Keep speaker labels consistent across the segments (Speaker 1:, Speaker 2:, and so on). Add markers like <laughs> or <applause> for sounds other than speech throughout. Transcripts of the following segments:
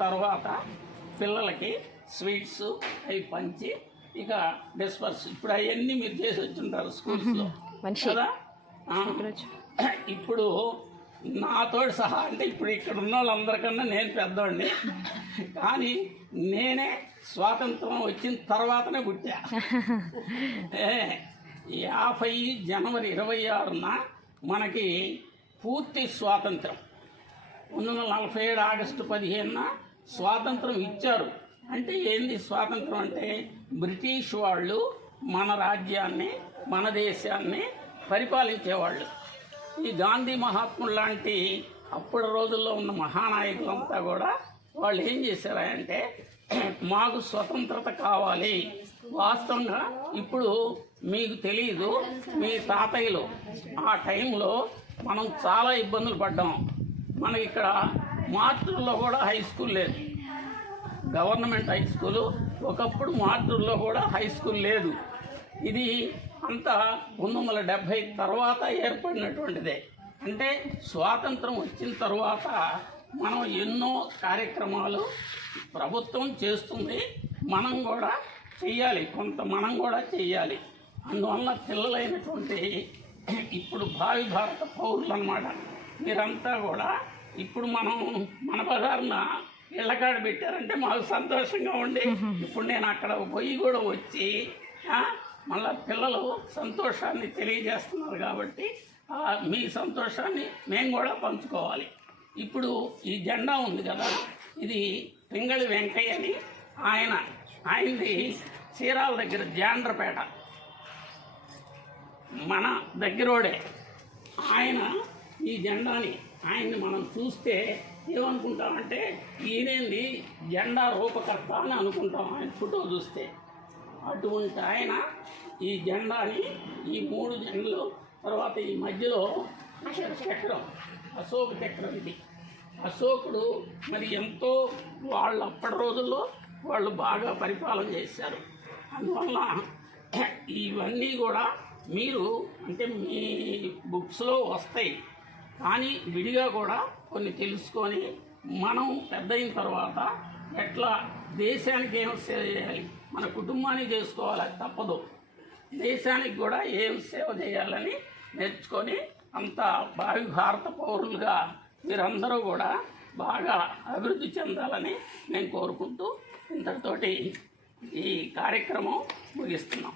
Speaker 1: తర్వాత పిల్లలకి స్వీట్స్ అవి పంచి ఇక డిస్పర్స్. ఇప్పుడు అవన్నీ మీరు చేసి వచ్చింటారు స్కూల్స్లో. కదా? ఇప్పుడు నాతో సహా అంటే ఇప్పుడు ఇక్కడ ఉన్న వాళ్ళందరికన్నా నేను పెద్దవాడిని. కానీ నేనే స్వాతంత్రం వచ్చిన తర్వాతనే పుట్టా. <laughs> యాభై జనవరి ఇరవై ఆరున మనకి పూర్తి స్వాతంత్రం. పంతొమ్మిది వందల నలభై ఏడు ఆగస్టు పదిహేనున స్వాతంత్రం ఇచ్చారు. అంటే ఏంది స్వాతంత్రం అంటే బ్రిటిష్ వాళ్ళు మన రాజ్యాన్ని మన దేశాన్ని పరిపాలించేవాళ్ళు. ఈ గాంధీ మహాత్ములు లాంటి అప్పటి రోజుల్లో ఉన్న మహానాయకులంతా కూడా వాళ్ళు ఏం చేశారంటే మాకు స్వతంత్రత కావాలి. వాస్తవంగా ఇప్పుడు మీకు తెలియదు మీ తాతయ్యలు ఆ టైంలో మనం చాలా ఇబ్బందులు పడ్డాం. మనకి ఇక్కడ మార్టూర్లో కూడా హై స్కూల్ లేదు. గవర్నమెంట్ హై స్కూలు ఒకప్పుడు మార్టూర్లో కూడా హై స్కూల్ లేదు. ఇది అంతా పంతొమ్మిది వందల డెబ్భై తర్వాత ఏర్పడినటువంటిదే. అంటే స్వాతంత్రం వచ్చిన తర్వాత మనం ఎన్నో కార్యక్రమాలు ప్రభుత్వం చేస్తుంది మనం కూడా చెయ్యాలి కొంత మనం కూడా చెయ్యాలి. అందువల్ల పిల్లలైనటువంటి ఇప్పుడు భావి భారత పౌరులు అనమాట మీరంతా కూడా ఇప్పుడు మనం మన బజార్న ఇళ్ళకాడ పెట్టారంటే మాకు సంతోషంగా ఉండి ఇప్పుడు నేను అక్కడ పోయి కూడా వచ్చి మళ్ళీ మళ్ళా పిల్లలు సంతోషాన్ని తెలియజేస్తున్నారు కాబట్టి మీ సంతోషాన్ని మేము కూడా పంచుకోవాలి. ఇప్పుడు ఈ జెండా ఉంది కదా ఇది పింగళి వెంకయ్య అని ఆయన ఆయనది చీరాల దగ్గర జాండ్రపేట. మన దగ్గరోడే. ఆయన ఈ జెండాని ఆయన్ని మనం చూస్తే ఏమనుకుంటామంటే ఈయనేంది జెండా రూపకర్త అని అనుకుంటాం ఆయన ఫోటో చూస్తే. అటువంటి ఆయన ఈ జెండాని ఈ మూడు జెండలు తర్వాత ఈ మధ్యలో చక్రం. అశోక చక్రం ఇది. అశోకుడు మరి ఎంతో వాళ్ళు అప్పటి రోజుల్లో వాళ్ళు బాగా పరిపాలన చేశారు. అందువల్ల ఇవన్నీ కూడా మీరు అంటే మీ బుక్స్లో వస్తాయి. కానీ విడిగా కూడా కొన్ని తెలుసుకొని మనం పెద్ద అయిన తర్వాత ఎట్లా దేశానికి ఏం సేవ చేయాలి మన కుటుంబానికి చేసుకోవాలి తప్పదు. దేశానికి కూడా ఏం సేవ చేయాలని నేర్చుకొని అంత భావి భారత పౌరులుగా మీరందరూ కూడా బాగా అభివృద్ధి చెందాలని నేను కోరుకుంటూ ఇంతటితోటి ఈ కార్యక్రమం ముగిస్తున్నాం.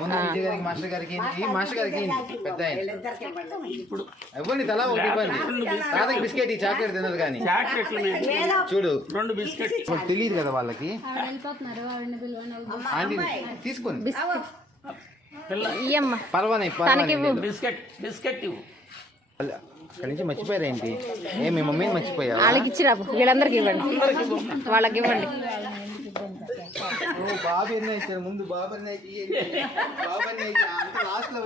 Speaker 2: ముందు విజయ్ గారికి మాస్టర్ గారికి మాస్టర్ గారికి పెద్ద ఆయన.
Speaker 1: ఇప్పుడు
Speaker 2: ఇవ్వండి తలా ఒకటి ఇవ్వండి. తాతకి బిస్కెట్ ఈ చాక్లెట్ తినదు కానీ. చూడు
Speaker 1: రెండు బిస్కెట్
Speaker 2: ఇప్పుడు తెలియదు కదా వాళ్ళకి. ఆంటీ తీసుకోండి పర్వాలేదు పర్వాలేదు.
Speaker 1: బిస్కెట్ బిస్కెట్ ఇవ్వు.
Speaker 2: అక్కడి నుంచి మర్చిపోయారు ఏంటి? ఏ మీ మమ్మీని మర్చిపోయా
Speaker 3: వాళ్ళకి ఇచ్చి రాబు వీళ్ళందరికి ఇవ్వండి. వాళ్ళకి ఇవ్వండి.
Speaker 2: బాబు ఎన్ని ఇచ్చారు ముందు బాబు ఇచ్చి బాబు అంత లాస్ట్లో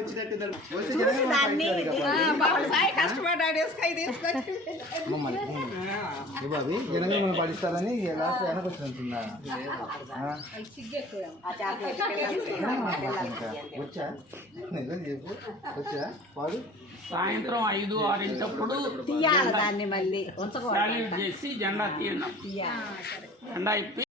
Speaker 2: ఏ బాబి జనగణమన పాటిస్తారని లాస్ట్ వెనక వచ్చినట్టున్నా వచ్చా? నిజం చెప్పు. వచ్చా? వాడు
Speaker 1: సాయంత్రం ఐదు ఆరింటప్పుడు
Speaker 4: తీయాలి దాన్ని మళ్ళీ. ఉంచకూడదు
Speaker 1: చేసి జెండా తీయండి. జెండా ఇప్పి